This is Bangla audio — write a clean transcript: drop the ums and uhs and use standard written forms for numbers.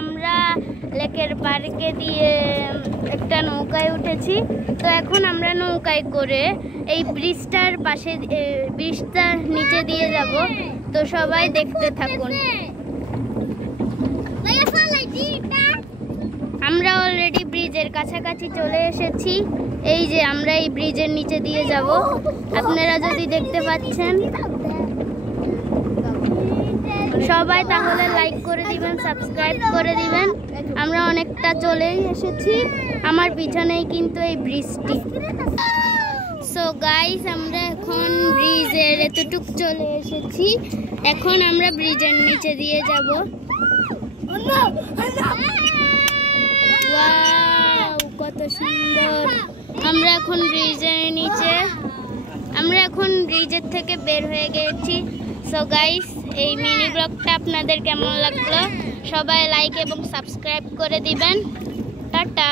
আমরা লেকের পার্কে দিয়ে একটা নৌকায় উঠেছি। তো এখন আমরা নৌকায় করে এই ব্রিজটার পাশে, ব্রিজটার নিচে দিয়ে যাব। তো সবাই দেখতে থাকুন। আমরা অলরেডি ব্রিজের কাছাকাছি চলে এসেছি। এই যে আমরা এই ব্রিজের নিচে দিয়ে যাব, আপনারা যদি দেখতে পাচ্ছেন। সবাই তাহলে লাইক করে দিবেন, সাবস্ক্রাইব করে দিবেন। আমরা অনেকটা চলেই এসেছি, আমার পিছনেই কিন্তু এই ব্রিজটি। সো গাইস, আমরা এখন ব্রিজের এতটুক চলে এসেছি। এখন আমরা ব্রিজের নিচে দিয়ে যাব। ওয়াও, কত সুন্দর! আমরা এখন ব্রিজের থেকে বের হয়ে গেছি। সো গাইস, এই মিনি ব্লগটা আপনাদের কেমন লাগলো? সবাই লাইক এবং সাবস্ক্রাইব করে দিবেন। টাটা।